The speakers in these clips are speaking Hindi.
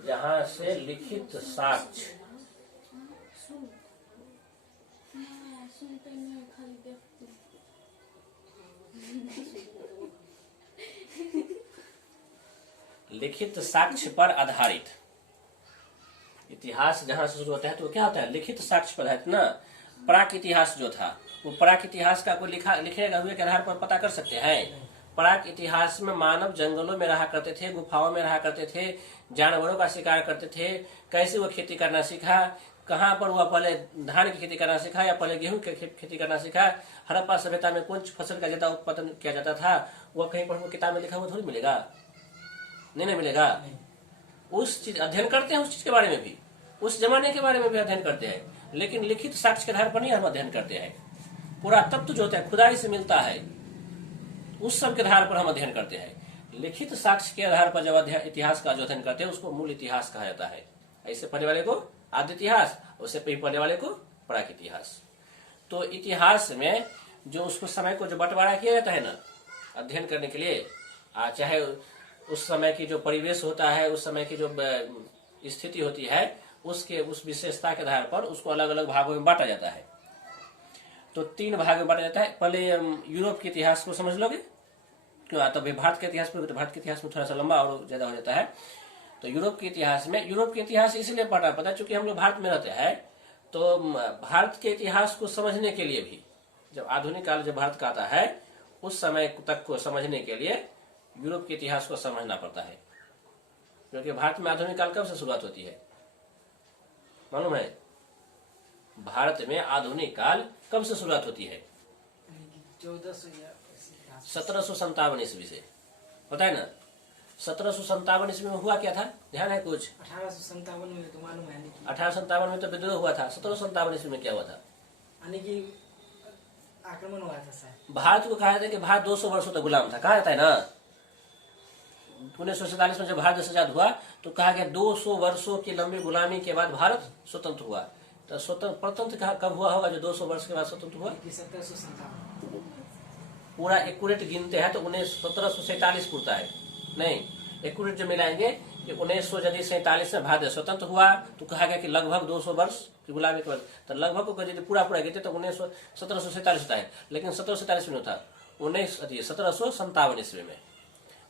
जहां से लिखित साक्ष्य लिखित साक्ष्य पर आधारित। इतिहास जहां से शुरू होता है तो क्या होता है, लिखित साक्ष्य पर आधारित ना। प्राक इतिहास जो था वो प्राक इतिहास का कोई लिखेगा हुए के आधार पर पता कर सकते हैं। प्राक इतिहास में मानव जंगलों में रहा करते थे, गुफाओं में रहा करते थे, जानवरों का शिकार करते थे, कैसे वो खेती करना सीखा, कहाँ पर वह पहले धान की खेती करना सीखा या पहले गेहूं की खेती करना सीखा, हड़प्पा सभ्यता में कौन फसल का ज्यादा उत्पादन किया जाता था, वह कहीं पर किताब में लिखा हुआ थोड़ी मिलेगा, नहीं मिलेगा। उस चीज अध्ययन करते हैं, उस चीज के बारे में भी, उस जमाने के बारे में भी अध्ययन करते हैं, लेकिन लिखित साक्ष्य के आधार पर नहीं हम अध्ययन करते हैं। पूरा तत्व जो होता है खुदाई से मिलता है, उस सब के आधार पर हम अध्ययन करते हैं। लिखित साक्ष्य के आधार पर जब इतिहास का जो अध्ययन करते हैं उसको मूल इतिहास कहा जाता है। ऐसे पढ़ने वाले को आद्य इतिहास, उससे पढ़ने वाले को प्राक इतिहास। तो इतिहास में जो उसको समय को जो बंटवारा किया जाता है ना अध्ययन करने के लिए, चाहे उस समय की जो परिवेश होता है, उस समय की जो स्थिति होती है, उसके उस विशेषता के आधार पर उसको अलग अलग भागों में बांटा जाता है। तो 3 भाग में बांटा जाता है। पहले यूरोप के इतिहास को समझ लोगे क्यों, तो भारत के इतिहास में, तो भारत के इतिहास में थोड़ा सा लंबा और ज्यादा हो जाता है। तो यूरोप के इतिहास में, यूरोप के इतिहास इसलिए पता चूंकि हम लोग भारत में रहते हैं, तो भारत के इतिहास को समझने के लिए भी, जब आधुनिक काल जब भारत का आता है उस समय तक को समझने के लिए यूरोप के इतिहास को समझना पड़ता है। क्योंकि भारत में आधुनिक काल कब से शुरुआत होती है मालूम है? भारत में आधुनिक काल कब से शुरुआत होती है? 1757 ईस्वी से, पता है ना? 1757 ईस्वी में हुआ क्या था, ध्यान है कुछ? 1857 में तो मालूम है। 1857 में तो विद्रोह हुआ था। 1757 ईस्वी में क्या हुआ था? आक्रमण हुआ था सर। भारत को कहा जाता है कि भारत 200 वर्षों तक गुलाम था, कहा जाता है ना। 1947 में जब भारत देश आजाद हुआ तो कहा गया 200 वर्षों की लंबी गुलामी के बाद भारत स्वतंत्र हुआ। तो स्वतंत्र कब हुआ होगा जो 200 वर्ष के बाद स्वतंत्र हुआ? 1757। पूरा एक्यूरेट गिनते हैं तो 1747 पूरता है, नहीं एक्यूरेट जो मिलाएंगे कि 1947 में भारत स्वतंत्र हुआ तो कहा गया कि लगभग 200 वर्ष की गुलामी के बाद, तो लगभग को यदि पूरा गिनते तो 1747 होता है, लेकिन 1747 में था 1757 ईस्वी में।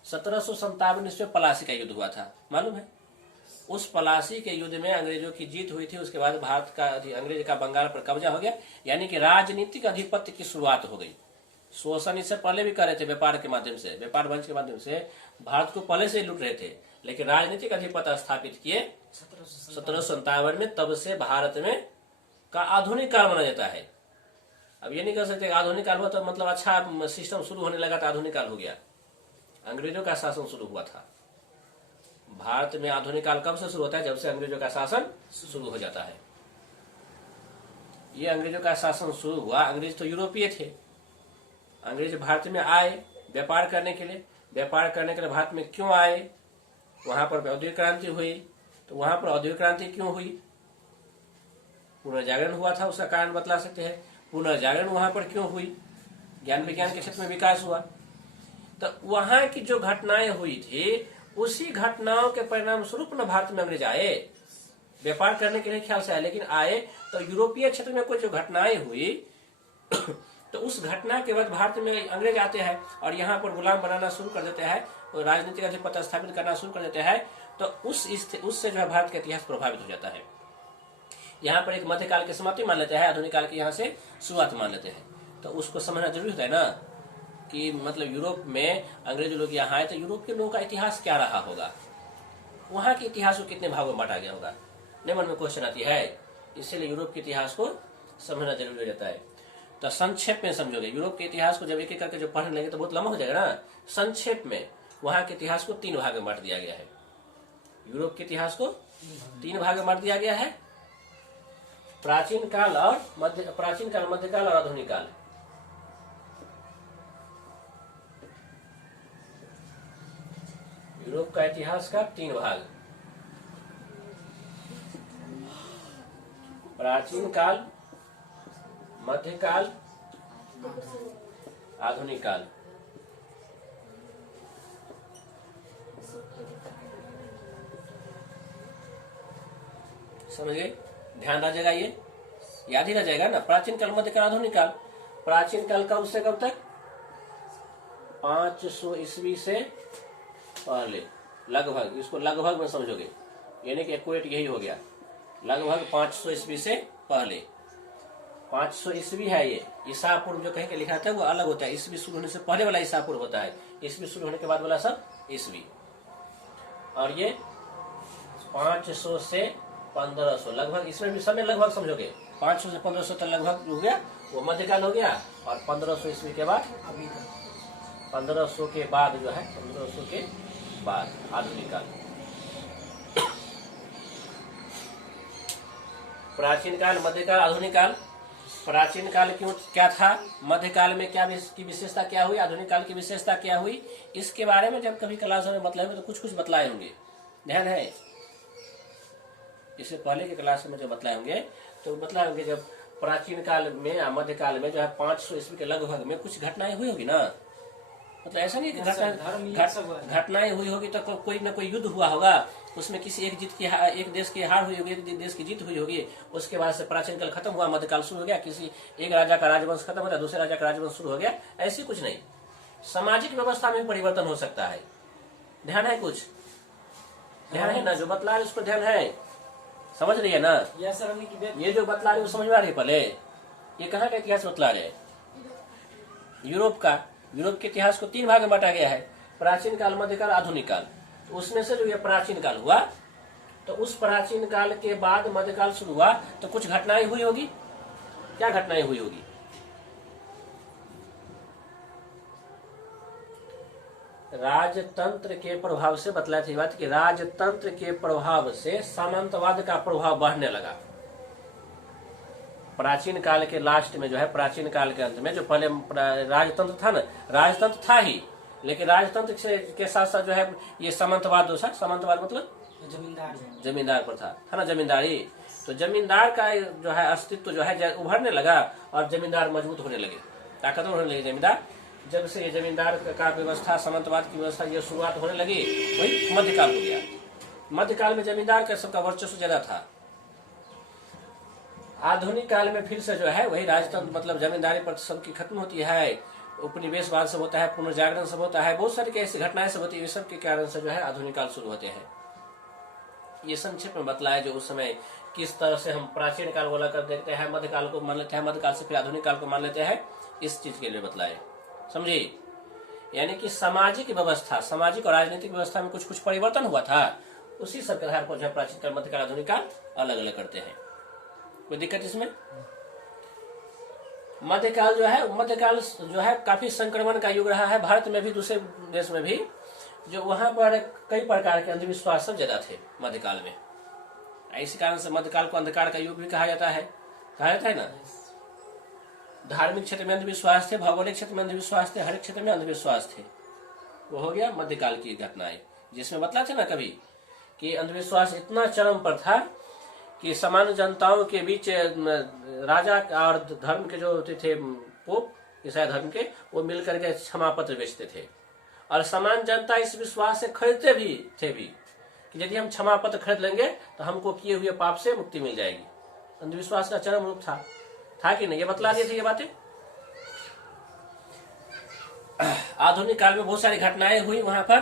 1757 ईस्वी में पलासी का युद्ध हुआ था, मालूम है? उस पलासी के युद्ध में अंग्रेजों की जीत हुई थी। उसके बाद भारत का अंग्रेज का बंगाल पर कब्जा हो गया, यानी कि राजनीतिक अधिपत्य की शुरुआत हो गई। शोषण इससे पहले भी कर रहे थे, व्यापार के माध्यम से, व्यापार वंश के माध्यम से भारत को पहले से लूट रहे थे, लेकिन राजनीतिक अधिपत्य स्थापित किए 1757 में। तब से भारत में का आधुनिक काल माना जाता है। अब ये नहीं कह सकते आधुनिक काल हुआ तो मतलब अच्छा सिस्टम शुरू होने लगा तो आधुनिक काल हो गया। अंग्रेजों का शासन शुरू हुआ था भारत में। आधुनिक काल कब से शुरू होता है? जब से अंग्रेजों का शासन शुरू हो जाता है। ये अंग्रेजों का शासन शुरू हुआ। अंग्रेज तो यूरोपीय थे, अंग्रेज भारत में आए व्यापार करने के लिए। व्यापार करने के लिए भारत में क्यों आए? वहां पर औद्योगिक क्रांति हुई। तो वहां पर औद्योगिक क्रांति क्यों हुई? पुनर्जागरण हुआ था, उसका कारण बतला सकते हैं। पुनर्जागरण वहां पर क्यों हुई? ज्ञान विज्ञान के क्षेत्र में विकास हुआ। तो वहां की जो घटनाएं हुई थी उसी घटनाओं के परिणाम स्वरूप न भारत में अंग्रेज आए, व्यापार करने के लिए ख्याल से आए। लेकिन आए तो यूरोपीय क्षेत्र में कुछ जो घटनाएं हुई तो उस घटना के बाद भारत में अंग्रेज आते हैं और यहाँ पर गुलाम बनाना शुरू कर देते हैं, और राजनीतिक अधिपत्य स्थापित करना शुरू कर देते हैं। तो उससे जो है भारत का इतिहास प्रभावित हो जाता है। यहाँ पर एक मध्यकाल की समाप्ति मान लेते हैं, आधुनिक काल की यहाँ से शुरुआत मान लेते हैं। तो उसको समझना जरूरी होता है ना कि मतलब यूरोप में अंग्रेज लोग यहाँ आए तो यूरोप के लोगों का इतिहास क्या रहा होगा, वहां के इतिहास को कितने भागों में बांटा गया होगा, नहीं मन में क्वेश्चन आती है। इसीलिए यूरोप के इतिहास को समझना जरूरी हो जाता है। तो संक्षेप में समझोगे यूरोप के इतिहास को, जब एक एक करके जो पढ़ने लगे तो बहुत लंबा हो जाएगा ना। संक्षेप में वहां के इतिहास को 3 भाग में बांट दिया गया है। यूरोप के इतिहास को 3 भाग में बांट दिया गया है, प्राचीन काल, मध्यकाल और आधुनिक काल। यूरोप का इतिहास का 3 भाग, प्राचीन काल, मध्यकाल, आधुनिक काल। समझ गए? ध्यान रह जाएगा, ये याद ही रह जाएगा ना। प्राचीन काल, मध्यकाल, आधुनिक काल। प्राचीन काल कब से कब तक? 500 ईस्वी से पहले लगभग, इसको लगभग में समझोगे, यानी कि एक्यूरेट यही हो गया, लगभग 500 ईस्वी से पहले। 500 ईस्वी है ये। ईसा पूर्व जो कहीं के लिखा था वो अलग होता है, ईस्वी शुरू होने से पहले वाला ईसा पूर्व होता है, ईस्वी शुरू होने के बाद वाला सब ईस्वी। और ये 500 से 1500 लगभग, इसमें भी समय लगभग समझोगे, 500 से 1500 तक लगभग हो गया, वो मध्यकाल हो गया। और 1500 ईस्वी के बाद, अभी तक 1500 के बाद जो है, 1500 के बाद आधुनिक काल। प्राचीन काल, मध्यकाल, आधुनिक काल। प्राचीन काल क्यों, क्या था, मध्यकाल में क्या की विशेषता क्या हुई, आधुनिक काल की विशेषता क्या हुई, इसके बारे में जब कभी क्लास में बतलाएंगे तो कुछ कुछ बतलाए होंगे, ध्यान है। इससे पहले के क्लास में जब बतलाए होंगे तो बतलाए होंगे जब प्राचीन काल में या मध्यकाल में जो है 500 ईस्वी के लगभग में कुछ घटनाएं हुई होगी ना। मतलब ऐसा नहीं कि घटनाएं हुई होगी तो कोई ना कोई युद्ध हुआ होगा, उसमें किसी एक देश की हार हुई होगी, एक देश की जीत हुई होगी, उसके बाद से प्राचीन काल खत्म हुआ, मध्यकाल शुरू हो गया, किसी एक राजा का राजवंश खत्म हो गया, दूसरे राजा का राजवंश शुरू हो गया, ऐसी कुछ नहीं। सामाजिक व्यवस्था में परिवर्तन हो सकता है, ध्यान है, कुछ ध्यान है ना, जो बतला रहे उस पर ध्यान है, समझ रही है ना। ये जो बतला रहे वो समझ में आ रही है। पहले ये कहाँ का इतिहास बतला रहे? यूरोप का। यूरोप के इतिहास को 3 भाग में बांटा गया है, प्राचीन काल, मध्यकाल, आधुनिक काल। उसमें से जो ये प्राचीन काल हुआ, तो उस प्राचीन काल के बाद मध्यकाल शुरू हुआ, तो कुछ घटनाएं हुई होगी। क्या घटनाएं हुई होगी? राजतंत्र के प्रभाव से, बतलाया थी बात कि राजतंत्र के प्रभाव से सामंतवाद का प्रभाव बढ़ने लगा। प्राचीन काल के लास्ट में जो है, प्राचीन काल के अंत में जो पहले राजतंत्र था ना, राजतंत्र था ही, लेकिन राजतंत्र के साथ साथ जो है ये सामंतवाद, सामंतवाद मतलब जमींदार पर था ना, जमींदारी। तो जमींदार का जो है अस्तित्व जो है उभरने लगा और जमींदार मजबूत होने लगे, ताकतवर होने लगे जमींदार। जब से ये जमींदार का व्यवस्था, सामंतवाद की व्यवस्था ये शुरुआत होने लगी, वही मध्यकाल हो गया। मध्यकाल में जमींदार का सबका वर्चस्व ज्यादा था। आधुनिक काल में फिर से जो है वही राजतंत्र, मतलब जमींदारी पर सबकी खत्म होती है, उपनिवेशवाद सब होता है, पुनर्जागरण सब होता है, बहुत सारी ऐसी घटनाएं सब होती है, सब के कारण से जो है आधुनिक काल शुरू होते हैं। ये संक्षेप में बतलाया जो उस समय किस तरह से हम प्राचीन काल बोला कर देखते हैं, मध्यकाल को मान लेते हैं, मध्यकाल से फिर आधुनिक काल को मान लेते हैं, इस चीज के लिए बतलाए, समझे। यानी कि सामाजिक व्यवस्था, सामाजिक और राजनीतिक व्यवस्था में कुछ कुछ परिवर्तन हुआ था, उसी सब के आधार पर जो है प्राचीन काल, मध्यकाल, आधुनिक काल अलग अलग करते हैं। कोई दिक्कत इसमें? मध्यकाल जो है काफी संक्रमण का युग रहा है, भारत में भी, दूसरे देश में भी, जो वहां पर कई प्रकार के अंधविश्वास सब ज्यादा थे मध्यकाल में। इसी कारण से मध्यकाल को अंधकार का युग भी कहा जाता है ना। धार्मिक क्षेत्र में अंधविश्वास थे, भौगोलिक क्षेत्र में अंधविश्वास थे, हर एक क्षेत्र में अंधविश्वास थे। वो हो गया मध्यकाल की घटनाएं, जिसमें बतला थे ना कभी कि अंधविश्वास इतना चरम पर था कि सामान्य जनताओं के बीच राजा और धर्म के जो थे पोप, ईसाई धर्म के, वो मिलकर के क्षमा पत्र बेचते थे, और सामान्य जनता इस विश्वास से खरीदते भी थे कि यदि हम क्षमा पत्र खरीद लेंगे तो हमको किए हुए पाप से मुक्ति मिल जाएगी। अंधविश्वास का चरम रूप था कि नहीं? ये बतला दिए थे ये बातें। आधुनिक काल में बहुत सारी घटनाएं हुई वहां पर,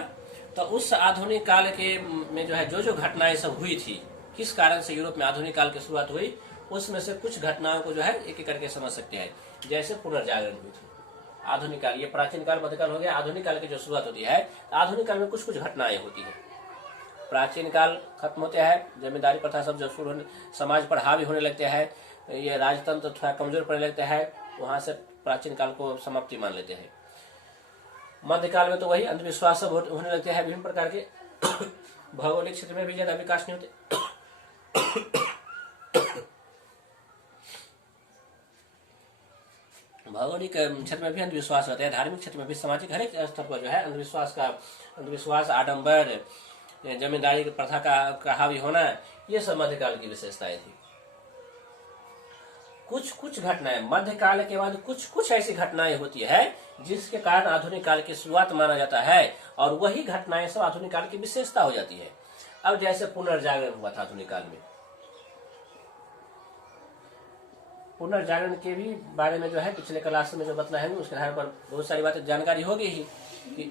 तो उस आधुनिक काल के में जो है जो घटनाएं सब हुई थी, किस कारण से यूरोप में आधुनिक काल की शुरुआत हुई, उसमें से कुछ घटनाओं को जो है एक एक करके समझ सकते हैं। जैसे पुनर्जागरण हुई थी, आधुनिक काल, ये प्राचीन काल, मध्यकाल हो गया। आधुनिक काल की जो शुरुआत होती है, आधुनिक काल में कुछ कुछ घटनाएं होती है। प्राचीन काल खत्म होते हैं, जमींदारी प्रथा सब जो शुरू समाज पर हावी होने लगते हैं, ये राजतंत्र थोड़ा कमजोर पड़ने लगता है, वहां से प्राचीन काल को समाप्ति मान लेते हैं। मध्यकाल में तो वही अंधविश्वास सब होने लगते हैं विभिन्न प्रकार के। भौगोलिक क्षेत्र में भी ज्यादा विकास नहीं होते। भौगोलिक क्षेत्र में भी अंधविश्वास होते हैं, धार्मिक क्षेत्र में भी, सामाजिक हर एक स्तर पर जो है अंधविश्वास, आडंबर, जमींदारी की प्रथा का हावी होना, ये सब मध्यकाल की विशेषताएं थी। कुछ कुछ घटनाएं मध्यकाल के बाद कुछ ऐसी घटनाएं होती है जिसके कारण आधुनिक काल की शुरुआत माना जाता है, और वही घटनाएं सब आधुनिक काल की विशेषता हो जाती है। अब जैसे पुनर्जागरण हुआ था आधुनिक काल में, पुनर्जागरण के भी बारे में जो है पिछले क्लास में जो बतला है उसके आधार पर बहुत सारी बातें जानकारी होगी ही कि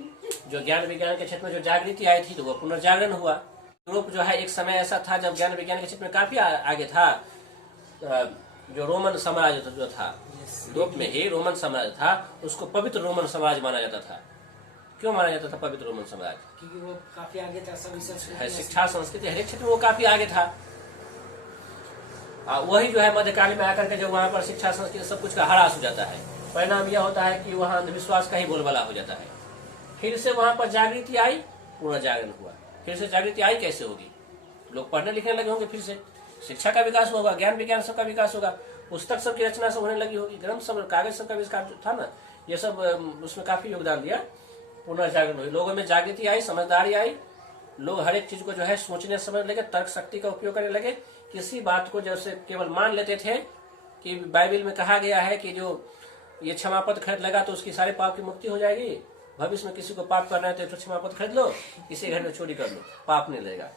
जो ज्ञान विज्ञान के क्षेत्र में जो जागृति आई थी तो वो पुनर्जागरण हुआ। यूरोप जो है एक समय ऐसा था जब ज्ञान विज्ञान के क्षेत्र में काफी आगे था। जो रोमन साम्राज्य जो था, यूरोप में ही रोमन साम्राज्य था, उसको पवित्र रोमन साम्राज्य माना जाता था। क्यों माना जाता था पवित्र रोमन साम्राज्य? क्योंकि वो काफी आगे था, सभी संस्कृति शिक्षा संस्कृति हर एक क्षेत्र में वो काफी आगे था। वही जो है मध्यकाल में आकर के जब वहां पर शिक्षा संस्कृति सब कुछ का ह्रास हो जाता है, परिणाम यह होता है कि वहां अंधविश्वास का ही बोलबाला हो जाता है। फिर से वहां पर जागृति आई, पुनर्जागरण हुआ। फिर से जागृति आई कैसे होगी? लोग पढ़ने लिखने लगे होंगे, फिर से शिक्षा का विकास होगा, ज्ञान विज्ञान सबका विकास होगा, पुस्तक सब की रचना सब होने लगी होगी, ग्रंथ सब, कागज सब का आविष्कार जो था ना, ये सब उसमें काफी योगदान दिया। पुनर्जागरण हुई, लोगों में जागृति आई, समझदारी आई, लोग हर एक चीज को जो है सोचने समझने लगे, तर्क शक्ति का उपयोग करने लगे। किसी बात को जैसे केवल मान लेते थे कि बाइबल में कहा गया है कि जो ये क्षमा पत्र खरीद लेगा तो उसकी सारे पाप की मुक्ति हो जाएगी, भविष्य में किसी को पाप करना है तो क्षमा पत्र खरीद लो, किसी घर में चोरी कर लो, पाप नहीं लगेगा।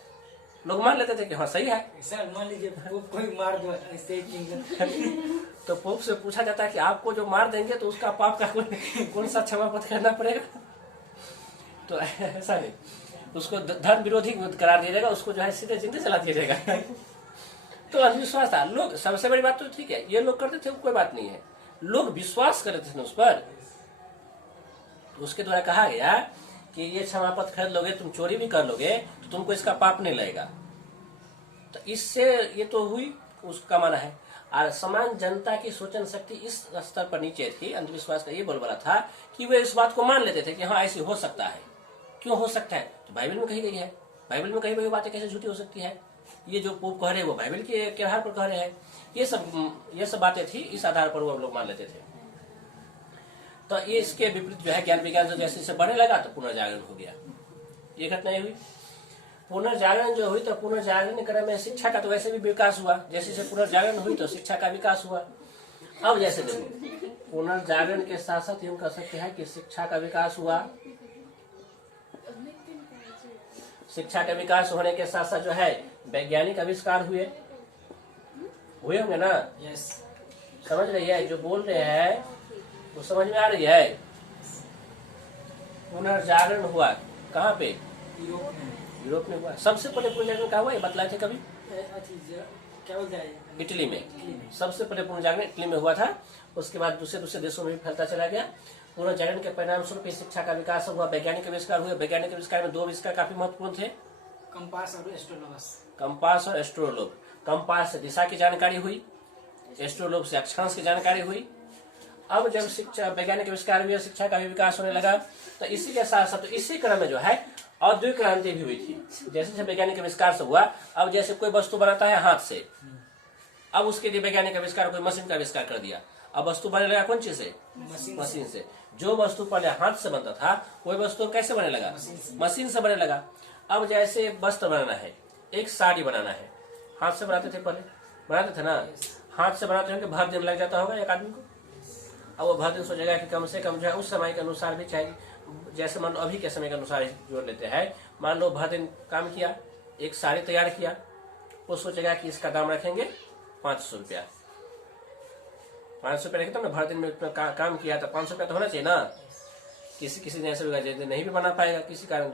लोग मान लेते थे कि हाँ सही है। सर मान लीजिए पोप कोई मार दो ऐसे तो पोप से पूछा जाता है कि आपको जो मार देंगे तो उसका पाप का कौन सा क्षमा पत्र करना पड़ेगा? तो ऐसा नहीं, उसको धर्म विरोधी करार दिया जाएगा, उसको जो है सीधे जिंदगी चला दिया जाएगा। तो अंधविश्वास था। लोग, सबसे बड़ी बात तो ठीक है, ये लोग करते थे कोई बात नहीं है, लोग विश्वास करते थे उस पर। उसके द्वारा कहा गया कि ये क्षमा पत्र खरीद लोगे, तुम चोरी भी कर लोगे तो तुमको इसका पाप नहीं लगेगा। तो इससे ये तो हुई, उसका माना है। और समान जनता की सोचन शक्ति इस स्तर पर नीचे थी, अंधविश्वास का ये बोलबाला था कि वे इस बात को मान लेते थे कि हाँ ऐसे हो सकता है। क्यों हो सकता है? तो बाइबल में कही गई है, बाइबल में कही गई बातें कैसे झूठी हो सकती है? ये जो पोप कह रहे हैं वो बाइबल के आधार पर कह रहे हैं। ये सब बातें थी, इस आधार पर वो लोग मान लेते थे। तो ये इसके विपरीत जो है ज्ञान विज्ञान जैसे जैसे बढ़ने लगा तो पुनर्जागरण हो गया। ये घटना हुई। पुनर्जागरण जो हुई तो पुनर्जागरण क्रम में शिक्षा का तो वैसे भी विकास हुआ, जैसे जैसे पुनर्जागरण हुई तो शिक्षा का विकास हुआ। अब जैसे देखो, पुनर्जागरण के साथ साथ हम कह सकते हैं कि शिक्षा का विकास हुआ। शिक्षा का विकास होने के साथ साथ जो है वैज्ञानिक आविष्कार हुए होंगे ना। यस, समझ रही है? जो बोल रहे हैं वो समझ में आ रही है? पुनर्जागरण हुआ कहाँ पे? यूरोप में हुआ। सबसे पहले पुनर्जागरण कहाँ हुआ ये बतलाए थे कभी? क्या बोलते हैं, इटली में। सबसे पहले पुनर्जागरण इटली में हुआ था। उसके बाद दूसरे देशों में भी फैलता चला गया। पुनर्जागरण के परिणाम स्वरूप शिक्षा का विकास हुआ, वैज्ञानिक आविष्कार हुए। वैज्ञानिक आविष्कार में दो आविष्कार काफी महत्वपूर्ण थे, कंपास और एस्ट्रोनॉमस। कंपास और एस्ट्रोलोब। कंपास से दिशा की जानकारी हुई, एस्ट्रोलोब से अक्षांश की जानकारी हुई। अब जब शिक्षा वैज्ञानिक आविष्कार हुए, शिक्षा का भी विकास होने लगा, तो इसी के साथ साथ तो इसी क्रम में जो है औद्योगिक क्रांति भी हुई थी। जैसे जैसे वैज्ञानिक आविष्कार से हुआ, अब जैसे कोई वस्तु बनाता है हाथ से, अब उसके लिए वैज्ञानिक आविष्कार कोई मशीन का आविष्कार कर दिया। अब वस्तु बनने लगा कौन चीज से? मशीन से। जो वस्तु पहले हाथ से बनता था कोई वस्तु कैसे बनने लगा? मशीन से बनने लगा। अब जैसे वस्त्र बनाना है, एक साड़ी बनाना है, हाथ से बनाते थे पहले, बनाते थे ना, हाथ से बनाते होंगे, भर दिन लग जाता होगा एक आदमी को। अब वो भर दिन सोचेगा कि कम से कम जो है उस समय के अनुसार भी चाहिए, जैसे मान लो अभी के समय के अनुसार जोड़ लेते हैं, मान लो भर दिन काम किया, एक साड़ी तैयार किया, वो सोचेगा कि इसका दाम रखेंगे 500 रुपया। 500 रुपया रखे, तो भर दिन में इतना काम किया तो 500 रुपया तो होना चाहिए ना। किसी ने ऐसे नहीं भी बना पाएगा किसी कारण,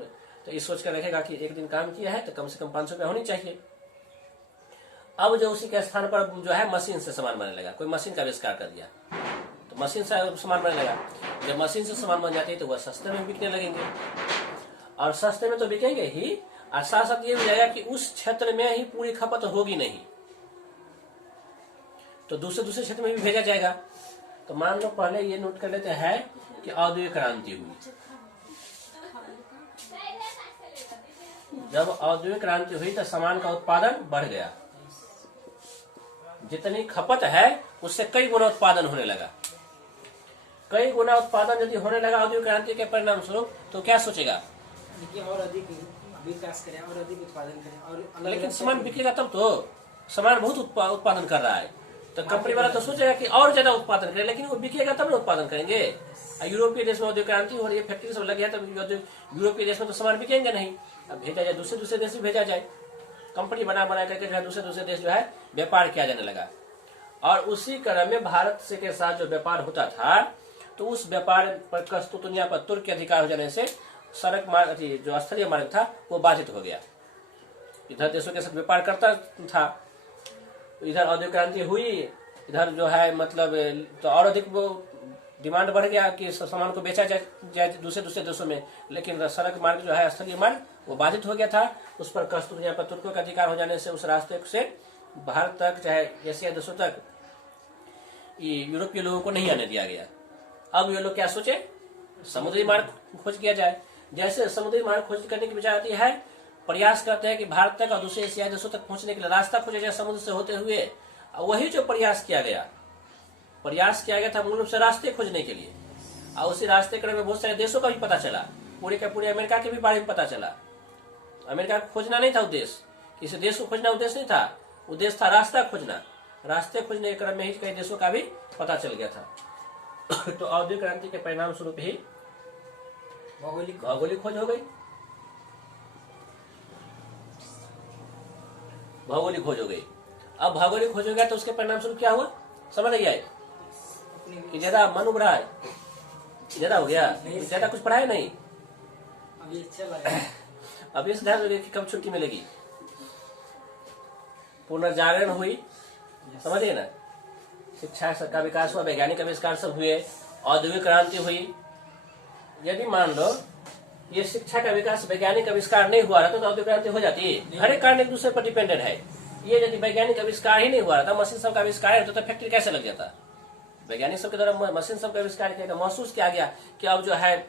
तो ये सोच कर रखेगा कि एक दिन काम किया है तो कम से कम 500 रुपया होनी चाहिए। अब जो उसी के स्थान पर जो है मशीन से सामान बनने लगा, कोई मशीन का आविष्कार कर दिया तो मशीन से सामान बनने लगा। जब मशीन से सामान बन जाती है तो वह सस्ते में बिकने लगेंगे, और सस्ते में तो बिकेंगे ही, और साथ साथ ये भी जाएगा कि उस क्षेत्र में ही पूरी खपत होगी नहीं, तो दूसरे क्षेत्र में भी भेजा जाएगा। तो मान लो पहले ये नोट कर लेते हैं कि औद्योगिक क्रांति हुई। जब औद्योगिक क्रांति हुई तो सामान का उत्पादन बढ़ गया, जितनी खपत है उससे कई गुना उत्पादन होने लगा। कई गुना उत्पादन यदि होने लगा औद्योगिक क्रांति के परिणाम स्वरूप, तो क्या सोचेगा? और अधिक विकास करें और अधिक उत्पादन करें और लेकिन सामान बिकेगा तब तो। सामान बहुत उत्पादन कर रहा है तो कंपनी वाला तो सोचेगा कि और ज्यादा उत्पादन करें, लेकिन वो बिकेगा तब ना उत्पादन करेंगे। यूरोपीय देश में औद्योगिक क्रांति हो रही है, फैक्ट्री सब लग गया, तब यूरोपीय देश में तो सामान बिकेंगे नहीं, अब भेजा जाए दूसरे देश में भेजा जाए, कंपनी बना करके जो है दूसरे देश जो है व्यापार किया जाने लगा। और उसी क्रम में भारत से के साथ जो व्यापार होता था, तो उस व्यापार पर कस्तूतनिया पर तुर्क के अधिकार हो जाने से सड़क मार्ग, जो स्थलीय मार्ग था वो बाधित हो गया। इधर देशों के साथ व्यापार करता था, इधर औद्योगिक क्रांति हुई, इधर जो है मतलब तो और अधिक वो डिमांड बढ़ गया कि सामान को बेचा जाए दूसरे देशों में, लेकिन सड़क मार्ग जो है स्थलीय मार्ग वो बाधित हो गया था। उस पर कस्तूरनिया पर तुर्कों का अधिकार हो जाने से उस रास्ते से भारत तक चाहे एशिया देशों तक यूरोपीय लोगों को नहीं आने दिया गया। अब ये लोग क्या सोचे, समुद्री मार्ग खोज किया जाए। जैसे समुद्री मार्ग खोज करने की विचार आती है, प्रयास करते हैं कि भारत तक और दूसरे एशियाई देशों तक पहुंचने के लिए रास्ता खोजा जाए समुद्र से होते हुए। वही जो प्रयास किया गया था मूल रूप से रास्ते खोजने के लिए, और उसी रास्ते क्रम में बहुत सारे देशों का भी पता चला, पूरे का पूरे अमेरिका के भी बारे में पता चला। अमेरिका को खोजना नहीं था उद्देश्य, किसी देश को खोजना उद्देश्य नहीं था, उद्देश्य था रास्ता खोजना। रास्ते खोजने के क्रम में ही कई देशों का भी पता चल गया था। तो औद्योगिक क्रांति के परिणाम स्वरूप ही भौगोलिक खोज हो गई। भौगोलिक खोज हो गई। अब भौगोलिक खोज हो गया तो उसके परिणाम स्वरूप क्या हुआ, समझ नहीं आए कि ज्यादा मन उभरा है, ज्यादा हो गया, ज्यादा कुछ पढ़ा है नहीं, अभी अच्छा लगा। अभी इस ध्यान रखिए कि कब छुट्टी मिलेगी। पुनर्जागरण हुई, समझिए ना, शिक्षा का विकास हुआ, वैज्ञानिक आविष्कार सब हुए, औद्योगिक क्रांति हुई। यदि मान लो ये शिक्षा का विकास वैज्ञानिक आविष्कार नहीं हुआ रहता तो औद्योगिक क्रांति हो जाती है। हर एक कारण एक दूसरे पर डिपेंडेंट है। ये यदि वैज्ञानिक आविष्कार ही नहीं हुआ रहता, मशीन सब का आविष्कार होता तो फैक्ट्री कैसे लग जाता। वैज्ञानिक सब के द्वारा मशीन सब का आविष्कार किया, महसूस किया गया कि अब जो है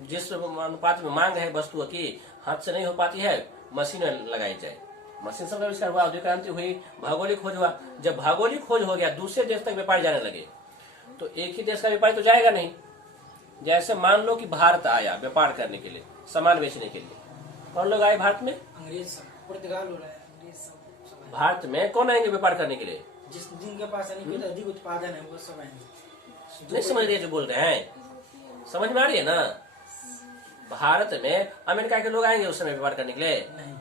जिस अनुपात में मांग है वस्तुओं की, हाथ से नहीं हो पाती है, मशीन लगाई जाए। मशीन सब का आविष्कार हुआ, औद्योगिक क्रांति हुई, भौगोलिक खोज हुआ। जब भौगोलिक खोज हो गया, दूसरे देश तक व्यापारी जाने लगे, तो एक ही देश का व्यापारी तो जाएगा नहीं। जैसे मान लो कि भारत आया व्यापार करने के लिए, सामान बेचने के लिए, कौन लोग आए भारत में? अंग्रेज सब, पुर्तगाल हो रहा है, अंग्रेज सब भारत में कौन आएंगे व्यापार करने के लिए? जिनके पास अधिक उत्पादन है वो सब आएंगे। नहीं समझ रही है जो बोल रहे हैं, समझ में आ रही है ना? भारत में अमेरिका के लोग आएंगे उस समय व्यापार करने के लिए? नहीं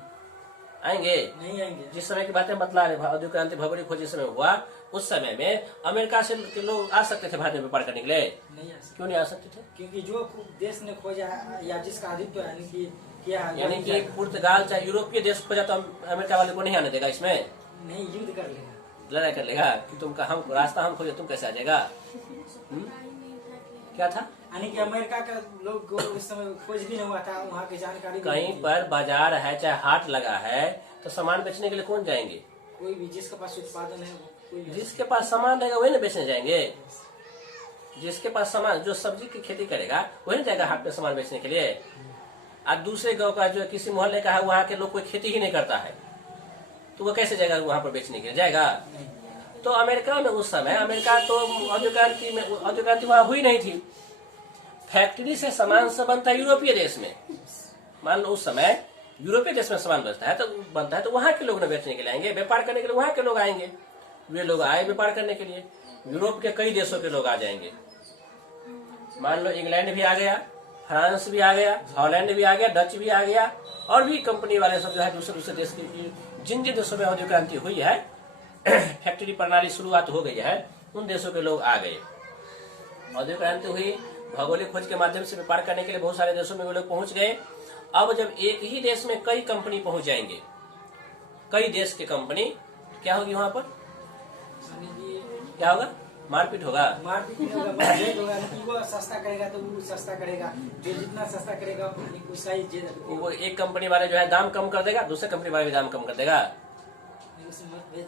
आएंगे? नहीं आएंगे। जिस समय की बातें बतला रहे, औद्योगिक क्रांति भौगोलिक खोज जिस समय हुआ, उस समय में अमेरिका से के लोग आ सकते थे भारत में व्यापार करने के लिए? नहीं आ सकते। क्यों नहीं आ सकते थे? क्योंकि जो देश ने खोजा या जिसका आधिपत्य यानी कि किया, यानी कि पुर्तगाल चाहे यूरोपीय देश खोजा तो अमेरिका वाले को नहीं आने देगा इसमें, नहीं युद्ध कर लेगा, लड़ाई कर लेगा कि तुम हम रास्ता हम खोजे, तुम कैसे आ जाएगा? क्या था? यानी कि अमेरिका का लोग को उस समय खोज भी नहीं हुआ था, वहाँ की जानकारी भी कहीं नहीं थी। पर बाजार है चाहे हाट लगा है तो सामान बेचने के लिए कौन जाएंगे? कोई भी जिसके पास उत्पादन है वो कोई भी। जिसके पास सामान रहेगा वही ना बेचने जाएंगे। जिसके पास सामान, जो सब्जी की खेती करेगा वही ना जाएगा हाट पे सामान बेचने के लिए। आज दूसरे गांव का जो किसी मोहल्ले का है, वहाँ के लोग कोई खेती ही नहीं करता है, तो वो कैसे जाएगा वहाँ पर बेचने के लिए? जाएगा? तो अमेरिका में उस समय, अमेरिका तो औद्योगिक क्रांति वहाँ हुई नहीं थी। फैक्ट्री से सामान सब बनता है यूरोपीय देश में। मान लो उस समय यूरोपीय देश में सामान बनता है तो वहाँ के लोग न बेचने के लिए आएंगे, व्यापार करने के लिए वहाँ के लोग आएंगे। वे लोग आए व्यापार करने के लिए, यूरोप के कई देशों के लोग आ जाएंगे। मान लो इंग्लैंड भी आ गया, फ्रांस भी आ गया, हॉलैंड भी आ गया, डच भी आ गया, और भी कंपनी वाले सब जो है दूसरे देश की, जिन जिन देशों में औद्योगिक क्रांति हुई है, फैक्ट्री प्रणाली शुरुआत हो गई है, उन देशों के लोग आ गए। औद्योगिक क्रांति हुई, भौगोलिक खोज के माध्यम से व्यापार करने के लिए बहुत सारे देशों में वो लोग पहुंच गए। अब जब एक ही देश में कई कंपनी पहुंच जाएंगे, कई देश की कंपनी, क्या होगी वहां पर? क्या होगा? मारपीट होगा। मारपीट नहीं होगा, मतभेद होगा। वो सस्ता करेगा तो वो सस्ता करेगा, जो जितना सस्ता करेगा उसका ही वो एक कंपनी वाले जो है दाम कम कर देगा, दूसरे कंपनी वाले भी दाम कम कर देगा।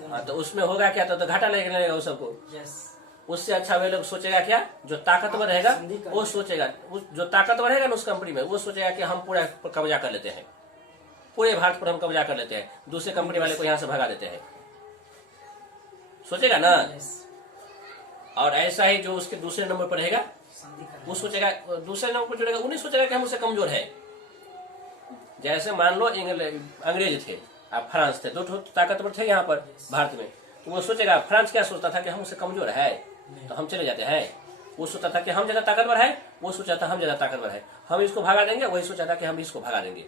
हाँ, तो उसमें होगा क्या? तो घाटा लगेगा वो सबको। उससे अच्छा वे लोग सोचेगा क्या, जो ताकतवर रहेगा वो सोचेगा, जो ताकतवर रहेगा ना उस कंपनी में, वो सोचेगा कि हम पूरा कब्जा कर लेते हैं, पूरे भारत पर हम कब्जा कर लेते हैं, दूसरे कंपनी वाले को यहाँ से भगा देते हैं, सोचेगा ना। और ऐसा ही जो उसके दूसरे नंबर पर रहेगा वो सोचेगा, दूसरे नंबर पर जो रहेगा वो नहीं सोचेगा कि हम उससे कमजोर है। जैसे मान लो अंग्रेज थे, आप फ्रांस थे, दो ताकतवर थे यहाँ पर भारत में, तो वो सोचेगा, फ्रांस क्या सोचता था कि हम उससे कमजोर है तो हम चले जाते हैं। वो सोचता था कि हम ज्यादा ताकतवर है, वो सोचा था हम ज्यादा ताकतवर है, हम इसको भगा देंगे, वही सोचा था कि हम इसको भगा देंगे।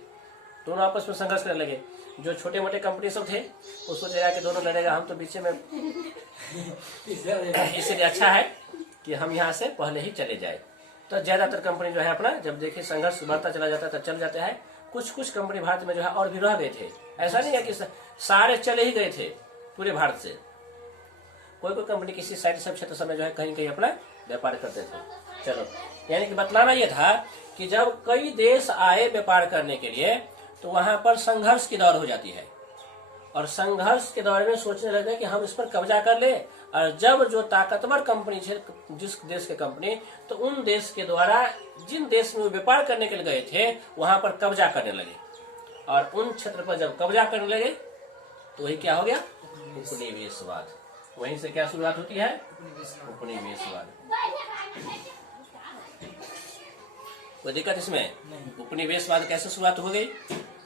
दोनों आपस में संघर्ष करने लगे। जो छोटे मोटे कंपनी सब थे वो सोच रहा कि दोनों लड़ेगा, हम तो पीछे में, इसलिए अच्छा है कि हम यहाँ से पहले ही चले जाए। तो ज्यादातर कंपनी जो है अपना जब देखिए संघर्ष बढ़ता चला जाता है तो चल जाते हैं। कुछ कुछ कंपनी भारत में जो है और भी रह गए थे, ऐसा नहीं है कि सारे चले ही गए थे पूरे भारत से। कोई कोई कंपनी किसी साइड सब क्षेत्र समय जो है कहीं कहीं अपना व्यापार करते थे। चलो, यानी कि बतलाना ये था कि जब कई देश आए व्यापार करने के लिए तो वहां पर संघर्ष की दौर हो जाती है, और संघर्ष के दौर में सोचने लगे कि हम इस पर कब्जा कर ले। और जब जो ताकतवर कंपनी थे, जिस देश के कंपनी, तो उन देश के द्वारा जिन देश में वो व्यापार करने के लिए गए थे वहां पर कब्जा करने लगे, और उन क्षेत्र पर जब कब्जा करने लगे तो वही क्या हो गया, उपनिवेशवाद। वहीं से क्या शुरुआत होती है, उपनिवेशवाद। कोई दिक्कत इसमें? उपनिवेशवाद कैसे शुरुआत हो गई?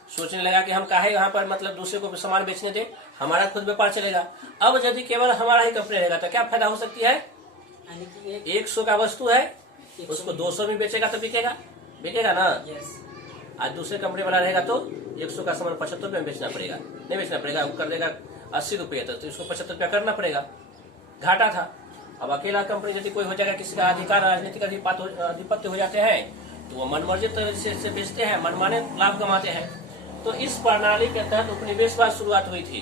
सोचने लगा कि हम काहे यहाँ पर मतलब दूसरे को सामान बेचने दे, हमारा खुद व्यापार चलेगा। अब यदि केवल हमारा ही कंपनी रहेगा तो क्या फायदा हो सकती है? 100 का वस्तु है, उसको 200 में बेचेगा तो बिकेगा, बिकेगा ना। आज दूसरे कंपनी वाला रहेगा तो 100 का सामान 75 रुपये में बेचना पड़ेगा, नहीं बेचना पड़ेगा, वो कर देगा 80 रुपये, तो इसको 75 रुपया करना पड़ेगा, घाटा था। अब अकेला कंपनी यदि कोई हो जाएगा, किसी का अधिकार राजनीतिक अधिपत्य हो जाते हैं तो वो मनमर्जी से बेचते हैं, मनमाने लाभ कमाते हैं। तो इस प्रणाली के तहत उपनिवेशवाद शुरुआत हुई थी।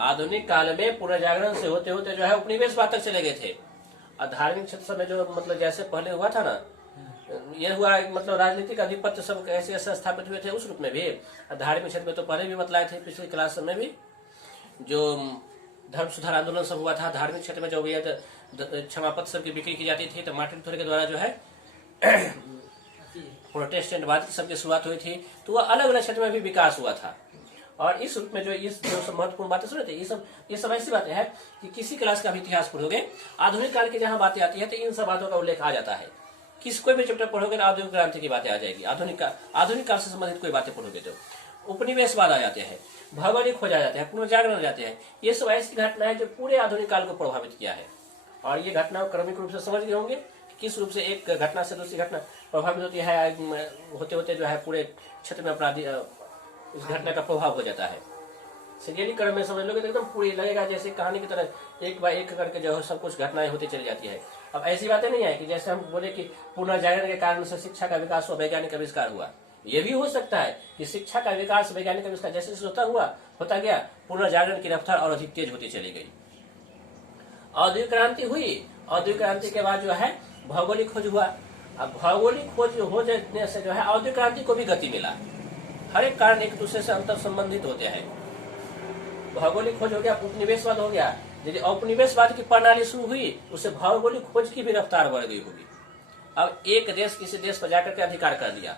आधुनिक काल में पुनर्जागरण से होते होते जो है उपनिवेशवाद तक चले गए थे। और धार्मिक क्षेत्र में जो मतलब जैसे पहले हुआ था ना, यह हुआ मतलब राजनीतिक अधिपत्य सब ऐसे ऐसे स्थापित हुए थे उस रूप में भी। धार्मिक क्षेत्र में तो पहले भी बतलाए थे पिछली क्लास में भी, जो धर्म सुधार आंदोलन सब हुआ था। धार्मिक क्षेत्र में जो क्षमा पत्र सब की बिक्री की जाती थी, तो मार्टिन लूथर के द्वारा जो है प्रोटेस्टेंटवाद की सबकी शुरुआत हुई थी। तो वह अलग अलग क्षेत्र में भी विकास हुआ था। और इस रूप में जो सब महत्वपूर्ण बातें सुने थे, ये सब ऐसी बातें हैं कि किसी क्लास का भी इतिहास पढ़ोगे, आधुनिक काल की जहाँ बातें आती है तो इन सब बातों का उल्लेख आ जाता है। कोई भी चैप्टर पढ़ोगे तो आधुनिक क्रांति की बातें आ जाएगी, आधुनिक काल से संबंधित कोई बातें पढ़ोगे तो उपनिवेशवाद आ जाते हैं, भौगोलिक खोज आ जाते हैं, पुनर्जागरण हो जाते हैं। ये सब ऐसी घटना है जो पूरे आधुनिक काल को प्रभावित किया है। और ये घटना क्रमिक रूप से समझ गए होंगे किस रूप से एक घटना से दूसरी घटना प्रभावित होती है, होते होते जो है पूरे क्षेत्र में अपराधी इस घटना का प्रभाव हो जाता है। सीरियली क्रम में समझ लोगे तो एकदम पूरी लगेगा जैसे कहानी की तरह एक बार एक करके जो है सब कुछ घटनाएं होती चली जाती है। अब ऐसी बातें नहीं है कि जैसे हम बोले कि पुनर्जागरण के कारण से शिक्षा का विकास हुआ, वैज्ञानिक आविष्कार हुआ। ये भी हो सकता है कि शिक्षा का विकास, वैज्ञानिक आविष्कार जैसे होता गया, पुनर्जागरण की रफ्तार और अधिक तेज होती चली गई। औद्योगिक क्रांति हुई, औद्योगिक क्रांति के बाद जो है भौगोलिक खोज हुआ। अब भौगोलिक खोज हो जाने से जो है औद्योगिक क्रांति को भी गति मिला। हर एक कारण एक दूसरे से अंतर संबंधित होते हैं। भौगोलिक खोज हो गया, उपनिवेशवाद हो गया। यदि औपनिवेशवाद की प्रणाली शुरू हुई उससे भौगोलिक खोज की भी रफ्तार बढ़ गई होगी। अब एक देश किसी देश पर जाकर के अधिकार कर दिया,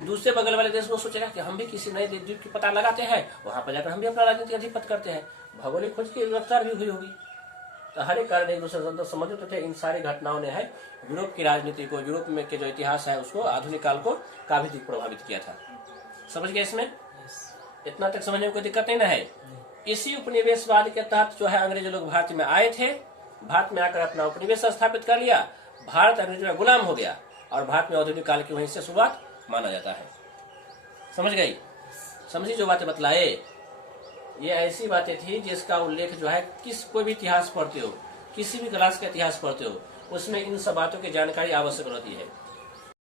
दूसरे बगल वाले देश को सोचेगा कि हम भी किसी नए द्वीप की पता लगाते हैं, वहां पर जाकर हम भी अपना राजनीतिक अधिपत्य करते हैं। भौगोलिक खोज की रफ्तार भी हुई होगी। तो हर एक कारण एक दूसरे से संबंधित थे। इन सारी घटनाओं ने है यूरोप की राजनीति को, यूरोप में के जो इतिहास है उसको, आधुनिक काल को काफी प्रभावित किया था। समझ गए? इसमें इतना तक समझने में कोई दिक्कत नहीं ना है। इसी उपनिवेशवाद के तहत जो है अंग्रेज लोग भारत में आए थे। भारत में आकर अपना उपनिवेश स्थापित कर लिया, भारत अंग्रेजों का गुलाम हो गया और भारत में आधुनिक काल की वहीं से शुरुआत माना जाता है। समझ गई? समझी जो बातें बतलाए, ये ऐसी बातें थी जिसका उल्लेख जो है कोई भी इतिहास पढ़ते हो, किसी भी क्लास का इतिहास पढ़ते हो, उसमें इन सब बातों की जानकारी आवश्यक रहती है।